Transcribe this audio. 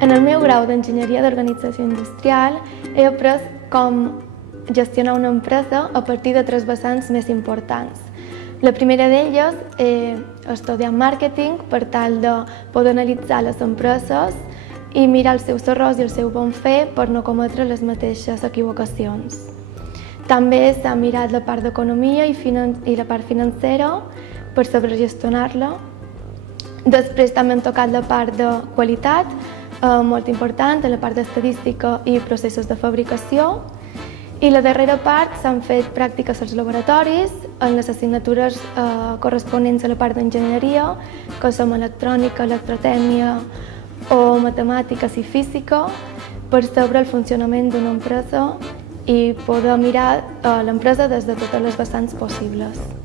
En el meu grau d'Enginyeria d'Organització Industrial he après com gestionar una empresa a partir de 3 vessants més importants. La primera d'elles és estudiar màrqueting per tal de poder analitzar les empreses i mirar els seus errors i el seu bon fer per no cometre les mateixes equivocacions. També s'ha mirat la part d'economia i la part financera per saber gestionar-la. Després també hem tocat la part de qualitat, molt important, la part d'estadística i processos de fabricació. I la darrera part s'han fet pràctiques als laboratoris en les assignatures corresponents a la part d'enginyeria, que són electrònica, electrotècnia o matemàtiques i física, per saber el funcionament d'una empresa i poder mirar l'empresa des de totes les vessants possibles.